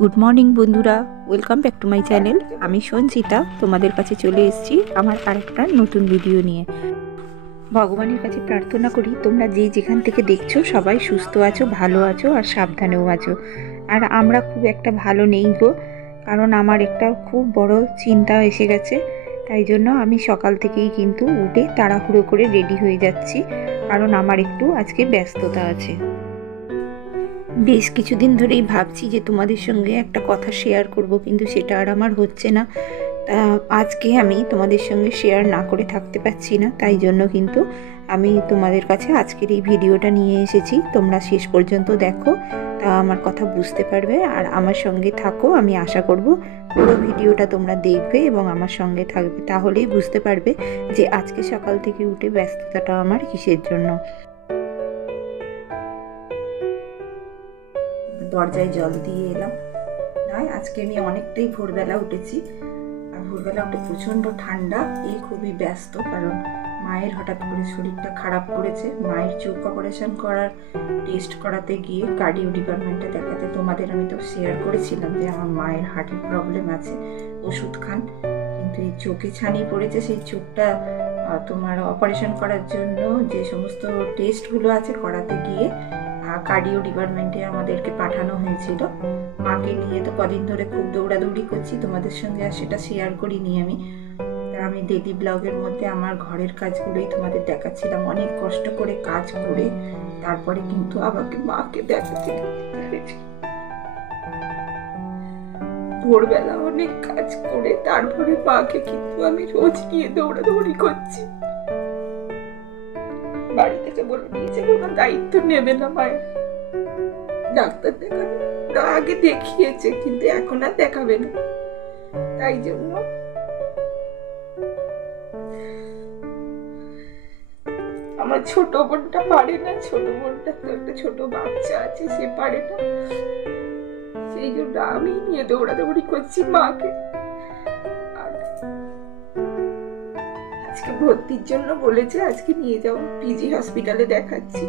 Good morning বন্ধুরা, welcome back to my channel. আমি সঞ্চিতা তোমাদের কাছে চলে এসেছি আমার আরেকটা নতুন ভিডিও নিয়ে। ভগবানের কাছে প্রার্থনা করি তোমরা যে যেখান থেকে দেখছো সবাই সুস্থ আছো, ভালো আছো আর সাবধানেও আছো। আর আমরা খুব একটা ভালো নেই গো, কারণ আমার একটা খুব বড় চিন্তা এসে গেছে। তাই জন্য আমি সকাল থেকেই কিন্তু উঠে তাড়াহুড়ো করে রেডি হয়ে যাচ্ছি, কারণ আমার একটু আজকে ব্যস্ততা আছে। বেশ কিছুদিন ধরেই ভাবছি যে তোমাদের সঙ্গে একটা কথা শেয়ার করব, কিন্তু সেটা আর আমার হচ্ছে না। তা আজকে আমি তোমাদের সঙ্গে শেয়ার না করে থাকতে পারছি না, তাই জন্য কিন্তু আমি তোমাদের কাছে আজকের এই ভিডিওটা নিয়ে এসেছি। তোমরা শেষ পর্যন্ত দেখো, তা আমার কথা বুঝতে পারবে আর আমার সঙ্গে থাকো। আমি আশা করব পুরো ভিডিওটা তোমরা দেখবে এবং আমার সঙ্গে থাকবে, তাহলেই বুঝতে পারবে যে আজকে সকাল থেকে উঠে ব্যস্ততাটা আমার কিসের জন্য। দরজায় জল দিয়ে এলাম। নয়, আজকে আমি অনেকটাই ভোরবেলা উঠেছি, আর ভোরবেলা উঠে প্রচণ্ড ঠান্ডা। এই খুবই ব্যস্ত, কারণ মায়ের হঠাৎ করে শরীরটা খারাপ করেছে। মায়ের চোখ অপারেশন করার টেস্ট করাতে গিয়ে কার্ডিও ডিপার্টমেন্টে দেখাতে, তোমাদের আমি তো শেয়ার করেছিলাম যে আমার মায়ের হার্টের প্রবলেম আছে, ওষুধ খান। কিন্তু এই চোখে ছানি পড়েছে, সেই চোখটা তোমার অপারেশন করার জন্য যে সমস্ত টেস্টগুলো আছে করাতে গিয়ে কার্ডিও ডিপার্টমেন্টে আমাদেরকে পাঠানো হয়েছিল। মাকে নিয়ে তো কদিন ধরে খুব দৌড়াদৌড়ি করছি, তোমাদের সঙ্গে আর সেটা শেয়ার করিনি আমি। আমি ডেলি ব্লগের মধ্যে আমার ঘরের কাজগুলোই তোমাদের দেখাচ্ছিলাম। অনেক কষ্ট করে কাজ করে তারপরে কিন্তু আমাকে মাকে দেখাতে হয়েছে। ভোরবেলা অনেক কাজ করে তারপরে মাকে কিন্তু আমি রোজ নিয়ে দৌড়াদৌড়ি করছি। বাড়ি থেকে বলে দিয়েছে কোনো দায়িত্ব নেবে না মায়ের। ডাক্তার দেখাবে, আগে দেখিয়েছে কিন্তু এখন আর দেখাবে না। তাই জন্য আমার ছোট বোনটা পারে না। ছোট বোনটা তো একটা ছোট বাচ্চা আছে, সে পারে না। সেই জন্য আমি নিয়ে দৌড়াদৌড়ি করছি মাকে। আজকে ভর্তির জন্য বলেছে, আজকে নিয়ে যাও পিজি হসপিটালে দেখাচ্ছি।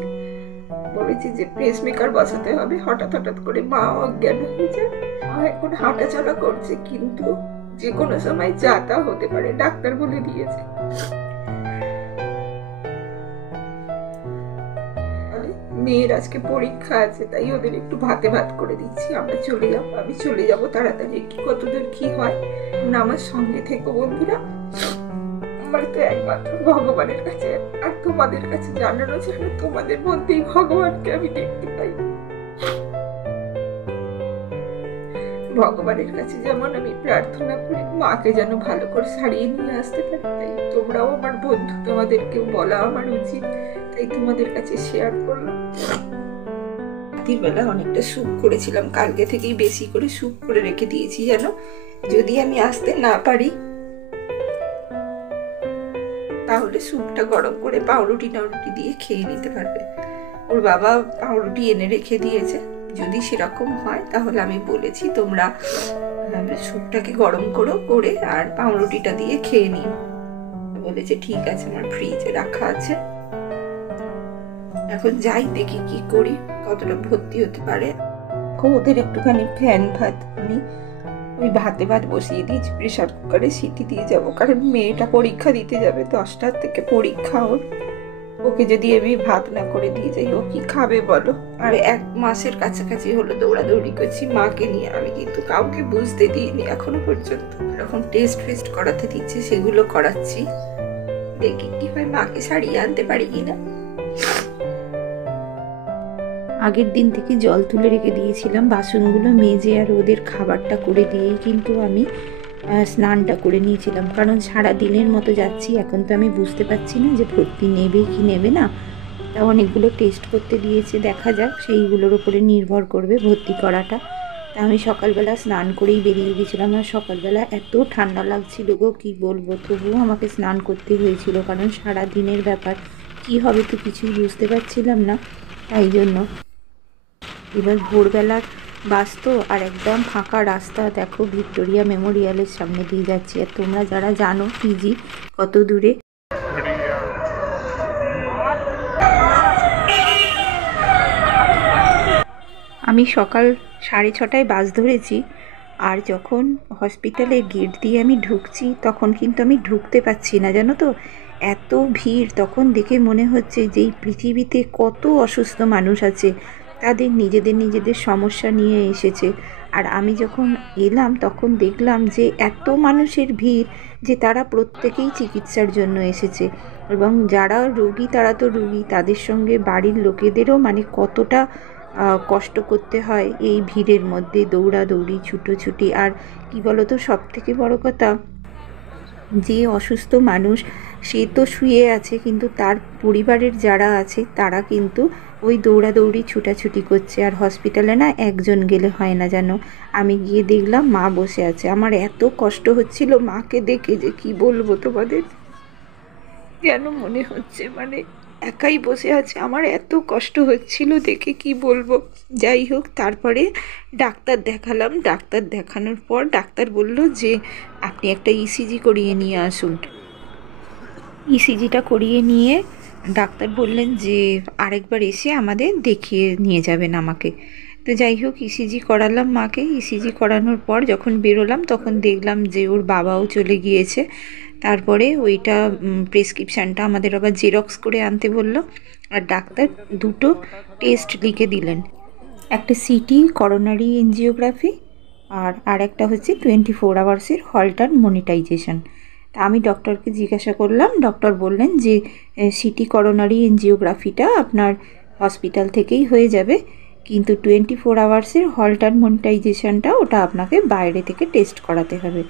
বলেছে যে পেসমেকার বসাতে হবে। হঠাৎ হঠাৎ করে মা অজ্ঞান হয়ে যায়। মা এখন হাঁটাচলা করছে, কিন্তু যে কোনো সময় যা তা হতে পারে, ডাক্তার বলে দিয়েছে। মেয়ের আজকে পরীক্ষা আছে, তাই ওদের একটু ভাতে ভাত করে দিচ্ছি। আমরা চলে যাবো, আমি চলে যাবো তাড়াতাড়ি। কি কতদূর কি হয় আমার সঙ্গে থেকো বন্ধুরা। আমার তো একমাত্র ভগবানের কাছে আর তোমাদের কাছে জানানো ছিল, তোমাদের মধ্যেই ভগবানকে আমি দেখতে পাই। ভগবানের কাছে যেমন আমি প্রার্থনা করি মাকে যেন ভালো করে সারিয়ে নিয়ে আসতে পারি, তাই তোমরাও আমার বন্ধু, তোমাদেরকেও বলা আমার উচিত, তাই তোমাদের কাছে শেয়ার করলাম। রাতের বেলা অনেকটা স্যুপ করেছিলাম, কালকে থেকেই বেশি করে স্যুপ করে রেখে দিয়েছি যেন যদি আমি আসতে না পারি তাহলে স্যুপটা গরম করে পাউরুটি টাউরুটি দিয়ে খেয়ে নিতে পারবে। ওর বাবা পাউরুটি এনে রেখে দিয়েছে, যদি সেরকম হয় তাহলে আমি বলেছি তোমরা স্যুপটাকে গরম করে আর পাউরুটিটা দিয়ে খেয়ে নিও। বলেছে ঠিক আছে, আমার ফ্রিজে রাখা আছে। এখন যাই দেখি কি করি, কতটা ভর্তি হতে পারে। ওদের একটুখানি ফ্যান ভাত আমি ওই ভাতে ভাত বসিয়ে দিয়েছি, প্রেশার কুকারে সিটি দিয়ে যাব, কারণ মেয়েটা পরীক্ষা দিতে যাবে, 10টার থেকে পরীক্ষা ওর। ওকে যদি আমি ভাত না করে দিয়ে যাই ও কি খাবে বলো। আর 1 মাসের কাছাকাছি হলো দৌড়াদৌড়ি করছি মাকে নিয়ে, আমি কিন্তু কাউকে বুঝতে দিইনি এখনো পর্যন্ত। এখন টেস্ট ফেস্ট করাতে দিচ্ছে, সেগুলো করাচ্ছি, দেখি কি হয়, মাকে সারিয়ে আনতে পারি কিনা। আগের দিন থেকে জল তুলে রেখে দিয়েছিলাম, বাসনগুলো মেজে আর ওদের খাবারটা করে দিয়েই কিন্তু আমি স্নানটা করে নিয়েছিলাম, কারণ সারা দিনের মতো যাচ্ছি। এখন তো আমি বুঝতে পারছি না যে ভর্তি নেবে কি নেবে না। তা অনেকগুলো টেস্ট করতে দিয়েছে, দেখা যাক, সেইগুলোর উপরে নির্ভর করবে ভর্তি করাটা। তা আমি সকালবেলা স্নান করেই বেরিয়ে গেছিলাম, আর সকালবেলা এত ঠান্ডা লাগছিল গো কি বলবো, তবুও আমাকে স্নান করতে হয়েছিল, কারণ সারা দিনের ব্যাপার, কি হবে তো কিছুই বুঝতে পারছিলাম না। তাই জন্য এবার ভোরবেলার বাস তো, আর একদম ফাঁকা রাস্তা। দেখো ভিক্টোরিয়া মেমোরিয়ালের সামনে দিয়ে যাচ্ছি, আর তোমরা যারা জানো পিজি কত দূরে। আমি সকাল 6:30টায় বাস ধরেছি। আর যখন হসপিটালের গেট দিয়ে আমি ঢুকছি তখন কিন্তু আমি ঢুকতে পারছি না, জানো তো, এত ভিড়। তখন দেখে মনে হচ্ছে যে এই পৃথিবীতে কত অসুস্থ মানুষ আছে, তাদের নিজেদের নিজেদের সমস্যা নিয়ে এসেছে। আর আমি যখন এলাম তখন দেখলাম যে এত মানুষের ভিড় যে তারা প্রত্যেকেই চিকিৎসার জন্য এসেছে। এবং যারা রোগী তারা তো রোগী, তাদের সঙ্গে বাড়ির লোকেদেরও মানে কতটা কষ্ট করতে হয় এই ভিড়ের মধ্যে, দৌড়াদৌড়ি ছুটোছুটি। আর কি বলতো, সব থেকে বড় কথা, যে অসুস্থ মানুষ সে তো শুয়ে আছে, কিন্তু তার পরিবারের যারা আছে তারা কিন্তু ওই দৌড়াদৌড়ি ছুটাছুটি করছে। আর হসপিটালে না একজন গেলে হয় না, জানো। আমি গিয়ে দেখলাম মা বসে আছে। আমার এত কষ্ট হচ্ছিল মাকে দেখে যে কি বলবো তোমাদের, যেন মনে হচ্ছে মানে একাই বসে আছে। আমার এত কষ্ট হচ্ছিল দেখে কি বলবো। যাই হোক, তারপরে ডাক্তার দেখালাম। ডাক্তার দেখানোর পর ডাক্তার বলল যে আপনি একটা ইসিজি করিয়ে নিয়ে আসুন। ইসিজিটা করিয়ে নিয়ে ডাক্তার বললেন যে আরেকবার এসে আমাদের দেখিয়ে নিয়ে যাবেন আমাকে। তো যাই হোক, ইসিজি করালাম মাকে। ইসিজি করানোর পর যখন বেরোলাম তখন দেখলাম যে ওর বাবাও চলে গিয়েছে। তারপরে ওইটা প্রেসক্রিপশানটা আমাদের আবার জেরক্স করে আনতে বললো। আর ডাক্তার দুটো টেস্ট লিখে দিলেন, একটা সিটি করোনারি এনজিওগ্রাফি আর একটা হচ্ছে 24 আওয়ার্সের হল্টার মনিটাইজেশন। তা আমি ডক্টরকে জিজ্ঞাসা করলাম, ডক্টর বললেন যে সিটি করোনারি এনজিওগ্রাফিটা আপনার হসপিটাল থেকেই হয়ে যাবে, কিন্তু 24 আওয়ার্সের হল্টার মনিটাইজেশনটা ওটা আপনাকে বাইরে থেকে টেস্ট করাতে হবে।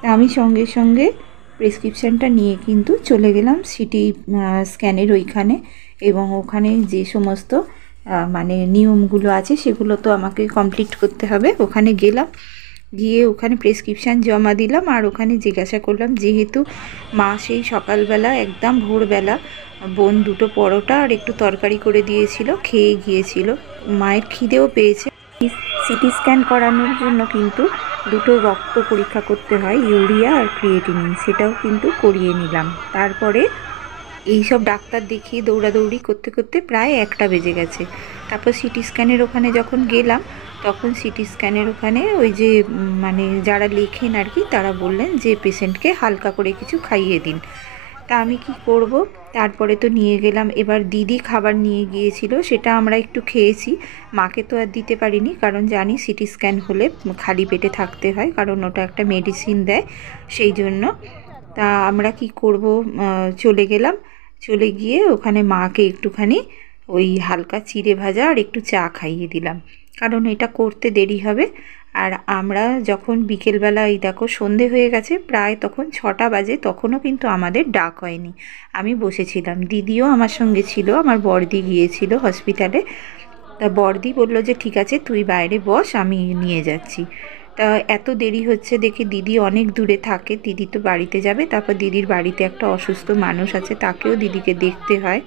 তা আমি সঙ্গে সঙ্গে প্রেসক্রিপশানটা নিয়ে কিন্তু চলে গেলাম সিটি স্ক্যানের ওইখানে। এবং ওখানে যে সমস্ত মানে নিয়মগুলো আছে সেগুলো তো আমাকে কমপ্লিট করতে হবে। ওখানে গেলাম, গিয়ে ওখানে প্রেসক্রিপশান জমা দিলাম। আর ওখানে জিজ্ঞাসা করলাম, যেহেতু মা সেই সকালবেলা একদম ভোরবেলা বোন দুটো পরোটা আর একটু তরকারি করে দিয়েছিল, খেয়ে গিয়েছিল, মায়ের খিদেও পেয়েছে। সিটি স্ক্যান করানোর জন্য কিন্তু দুটো রক্ত পরীক্ষা করতে হয়, ইউরিয়া আর ক্রিয়েটিনিন, সেটাও কিন্তু করিয়ে নিলাম। তারপরে এইসব ডাক্তার দেখিয়ে দৌড়াদৌড়ি করতে করতে প্রায় 1টা বেজে গেছে। তারপর সিটি স্ক্যানের ওখানে যখন গেলাম তখন সিটি স্ক্যানের ওখানে ওই যে মানে যারা লেখেন আর কি, তারা বললেন যে পেশেন্টকে হালকা করে কিছু খাইয়ে দিন। তা আমি কি করব, তারপরে তো নিয়ে গেলাম। এবার দিদি খাবার নিয়ে গিয়েছিল, সেটা আমরা একটু খেয়েছি। মাকে তো আর দিতে পারিনি, কারণ জানি সিটি স্ক্যান হলে খালি পেটে থাকতে হয়, কারণ ওটা একটা মেডিসিন দেয়, সেই জন্য। তা আমরা কি করব, চলে গেলাম। চলে গিয়ে ওখানে মাকে একটুখানি ওই হালকা চিড়ে ভাজা আর একটু চা খাইয়ে দিলাম, কারণ এটা করতে দেরি হবে। আর আমরা যখন বিকেলবেলা, এই দেখো সন্ধে হয়ে গেছে প্রায়, তখন 6টা বাজে, তখনও কিন্তু আমাদের ডাক হয়নি। আমি বসেছিলাম, দিদিও আমার সঙ্গে ছিল, আমার বড়দি গিয়েছিল হসপিটালে। তা বড়দি বলল যে ঠিক আছে তুই বাইরে বস, আমি নিয়ে যাচ্ছি। তা এত দেরি হচ্ছে দেখে, দিদি অনেক দূরে থাকে, দিদি তো বাড়িতে যাবে, তারপর দিদির বাড়িতে একটা অসুস্থ মানুষ আছে, তাকেও দিদিকে দেখতে হয়,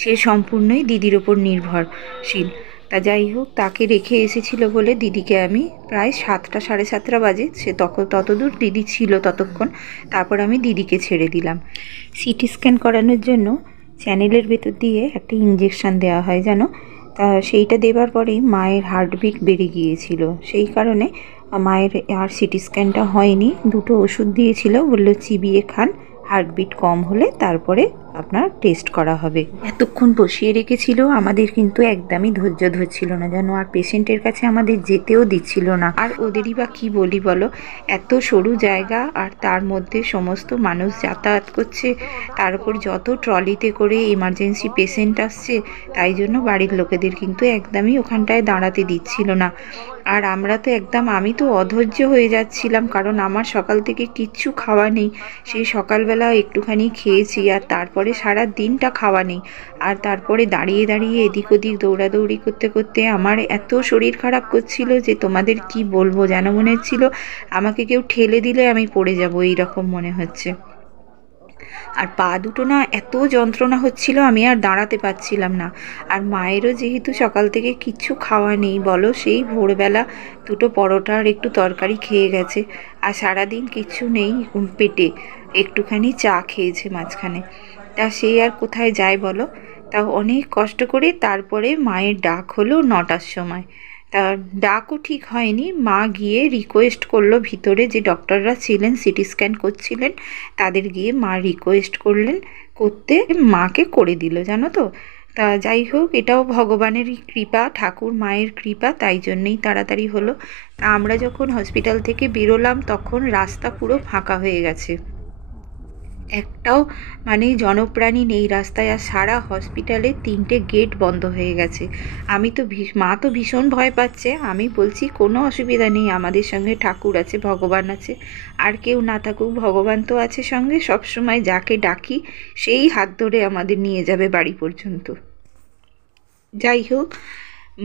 সে সম্পূর্ণই দিদির ওপর নির্ভরশীল। তা যাই হোক, তাকে রেখে এসেছিল বলে দিদিকে আমি প্রায় 7টা 7:30 বাজে, সে ততদূর দিদি ছিল ততক্ষণ, তারপর আমি দিদিকে ছেড়ে দিলাম। সিটি স্ক্যান করানোর জন্য চ্যানেলের ভেতর দিয়ে একটা ইঞ্জেকশান দেওয়া হয়, জানো। তা সেইটা দেওয়ার পরেই মায়ের হার্টবিট বেড়ে গিয়েছিল, সেই কারণে মায়ের আর সিটি স্ক্যানটা হয়নি। দুটো ওষুধ দিয়েছিল, বললো চিবিয়ে খান, হার্টবিট কম হলে তারপরে আপনার টেস্ট করা হবে। এতক্ষণ বসিয়ে রেখেছিল, আমাদের কিন্তু একদমই ধৈর্য ধরছিল না যেন, আর পেশেন্টের কাছে আমাদের যেতেও দিচ্ছিল না। আর ওদেরই বা কী বলি বলো, এত সরু জায়গা, আর তার মধ্যে সমস্ত মানুষ যাতায়াত করছে, তার উপর যত ট্রলিতে করে এমার্জেন্সি পেশেন্ট আসছে, তাই জন্য বাড়ির লোকেদের কিন্তু একদমই ওখানটায় দাঁড়াতে দিচ্ছিল না। আর আমরা তো একদম, আমি তো অধৈর্য হয়ে যাচ্ছিলাম, কারণ আমার সকাল থেকে কিচ্ছু খাওয়া নেই। সেই সকালবেলা একটুখানি খেয়েছি, আর তারপরে সারা দিনটা খাওয়া নেই। আর তারপরে দাঁড়িয়ে দাঁড়িয়ে এদিক ওদিক দৌড়াদৌড়ি করতে করতে আমার এত শরীর খারাপ করছিল যে তোমাদের কি বলবো, যেন মনে হচ্ছিল আমাকে কেউ ঠেলে দিলে আমি পড়ে যাবো, এইরকম মনে হচ্ছে। আর পা দুটো না এত যন্ত্রণা হচ্ছিল, আমি আর দাঁড়াতে পারছিলাম না। আর মায়েরও যেহেতু সকাল থেকে কিচ্ছু খাওয়া নেই বলো, সেই ভোরবেলা দুটো পরোটা আর একটু তরকারি খেয়ে গেছে, আর সারাদিন কিচ্ছু নেই পেটে, একটুখানি চা খেয়েছে মাঝখানে। তা সেই আর কোথায় যায় বলো। তাও অনেক কষ্ট করে তারপরে মায়ের ডাক হলো 9টার সময়। তা ডাকও ঠিক হয়নি, মা গিয়ে রিকোয়েস্ট করলো ভিতরে যে ডক্টররা ছিলেন সিটি স্ক্যান করছিলেন তাদের গিয়ে মা রিকোয়েস্ট করলেন, করতে মাকে করে দিল, জানো তো। তা যাই হোক, এটাও ভগবানেরই কৃপা, ঠাকুর মায়ের কৃপা, তাই জন্যেই তাড়াতাড়ি হলো। তা আমরা যখন হসপিটাল থেকে বেরোলাম তখন রাস্তা পুরো ফাঁকা হয়ে গেছে, একটাও মানে জনপ্রাণী নেই রাস্তায়, আর সারা হসপিটালে 3টে গেট বন্ধ হয়ে গেছে। আমি তো মা তো ভীষণ ভয় পাচ্ছে, আমি বলছি কোনো অসুবিধা নেই, আমাদের সঙ্গে ঠাকুর আছে, ভগবান আছে, আর কেউ না থাকুক ভগবান তো আছে সঙ্গে, সব সময় যাকে ডাকি সেই হাত ধরে আমাদের নিয়ে যাবে বাড়ি পর্যন্ত। যাই হোক,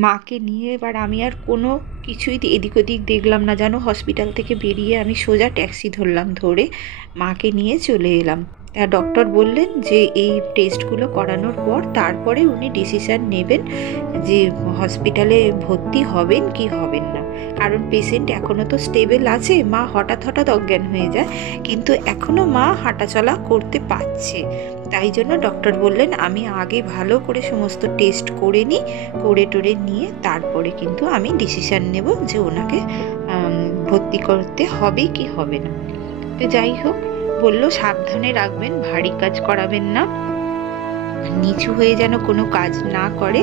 মাকে নিয়ে এবার আমি আর কোনো কিছুই এদিক ওদিক দেখলাম না, জানো। হসপিটাল থেকে বেরিয়ে আমি সোজা ট্যাক্সি ধরলাম, ধরে মাকে নিয়ে চলে এলাম। ডক্টর বললেন যে এই টেস্টগুলো করানোর পর তারপরে উনি ডিসিশান নেবেন যে হসপিটালে ভর্তি হবেন কি হবেন না, কারণ পেশেন্ট এখনও তো স্টেবল আছে। মা হঠাৎ হঠাৎ অজ্ঞান হয়ে যায়, কিন্তু এখনও মা হাঁটাচলা করতে পারছে। তাই জন্য ডক্টর বললেন আমি আগে ভালো করে সমস্ত টেস্ট করে নিই, করে টোরে নিয়ে তারপরে কিন্তু আমি ডিসিশান নেব যে ওনাকে ভর্তি করতে হবে কি হবে না। তো যাই হোক, বললো সাবধানে রাখবেন, ভারী কাজ করাবেন না, নিচু হয়ে যেন কোনো কাজ না করে,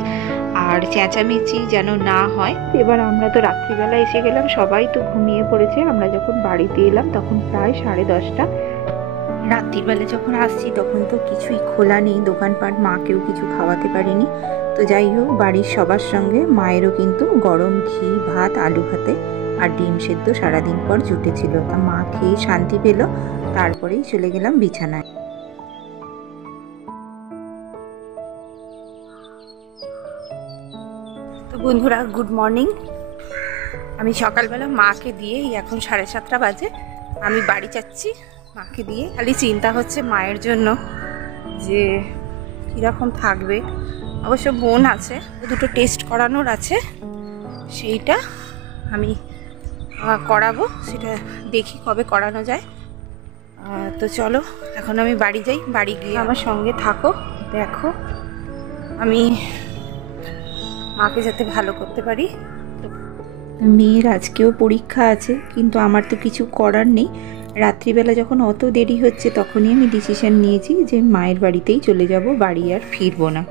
আর চেঁচামেচি যেন না হয়। এবার আমরা তো রাত্রিবেলা এসে গেলাম, সবাই তো ঘুমিয়ে পড়েছে। আমরা যখন বাড়িতে এলাম তখন প্রায় 10:30। রাত্রিবেলা যখন আসছি তখন তো কিছুই খোলা নেই দোকানপাট, মাকেও কিছু খাওয়াতে পারিনি। তো যাই হোক, বাড়ির সবার সঙ্গে মায়েরও কিন্তু গরম ঘি ভাত, আলু ভাতে আর ডিম সেদ্ধ সারাদিন পর জুটেছিল। তা মা খেয়ে শান্তি পেল, তারপরেই চলে গেলাম বিছানায়। তো বন্ধুরা, গুড মর্নিং। আমি সকালবেলা মাকে দিয়েই এখন 7:30 বাজে আমি বাড়ি যাচ্ছি। মাকে দিয়ে খালি চিন্তা হচ্ছে মায়ের জন্য যে কীরকম থাকবে। অবশ্য বোন আছে, দুটো টেস্ট করানোর আছে, সেইটা আমি করাবো, সেটা দেখি কবে করানো যায়। তো চলো এখন আমি বাড়ি যাই, বাড়ি গিয়ে আমার সঙ্গে থাকো, দেখো আমি মাকে যাতে ভালো করতে পারি। মেয়ের আজকেও পরীক্ষা আছে, কিন্তু আমার তো কিছু করার নেই। রাত্রিবেলা যখন অত দেরি হচ্ছে তখনই আমি ডিসিশন নিয়েছি যে মায়ের বাড়িতেই চলে যাব, বাড়ি আর ফিরবো না।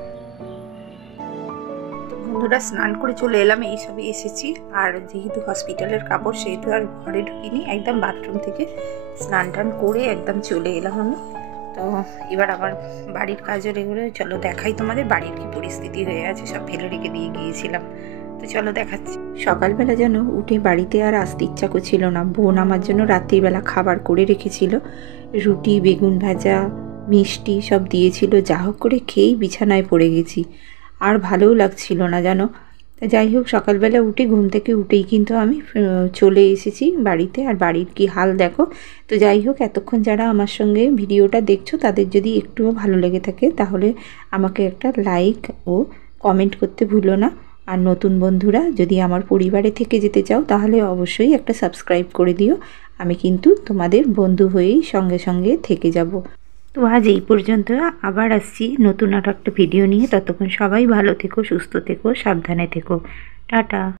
তো বন্ধুরা, স্নান করে চলে এলাম, এই সবে এসেছি। আর যেহেতু হসপিটালের কাপড় সেহেতু আর ঘরে ঢুকিনি, একদম বাথরুম থেকে স্নান টান করে একদম চলে এলাম আমি। তো এবার আবার বাড়ির কাজও রেগুলো, চলো দেখাই তোমাদের বাড়ির কি পরিস্থিতি হয়ে আছে, সব ফেলে রেখে দিয়ে গিয়েছিলাম। তো চলো দেখাচ্ছি। সকালবেলা যেন উঠে বাড়িতে আর আসতে ইচ্ছা করছিল না। বোন আমার জন্য রাত্রিবেলা খাবার করে রেখেছিল, রুটি, বেগুন ভাজা, মিষ্টি সব দিয়েছিল, যা হোক করে খেয়েই বিছানায় পড়ে গেছি, আর ভালোও লাগছিল না জানো। যাই হোক, সকালবেলা উঠে ঘুম থেকে উঠেই কিন্তু আমি চলে এসেছি বাড়িতে, আর বাড়ির কি হাল দেখো। তো যাই হোক, এতক্ষণ যারা আমার সঙ্গে ভিডিওটা দেখছো তাদের যদি একটুও ভালো লেগে থাকে তাহলে আমাকে একটা লাইক ও কমেন্ট করতে ভুলো না। আর নতুন বন্ধুরা যদি আমার পরিবারে থেকে যেতে চাও তাহলে অবশ্যই একটা সাবস্ক্রাইব করে দিও, আমি কিন্তু তোমাদের বন্ধু হয়েই সঙ্গে সঙ্গে থেকে যাব। তো আজ এই পর্যন্ত, আবার আসছি নতুন আর একটা ভিডিও নিয়ে। ততক্ষণ সবাই ভালো থেকো, সুস্থ থেকো, সাবধানে থেকো। টাটা।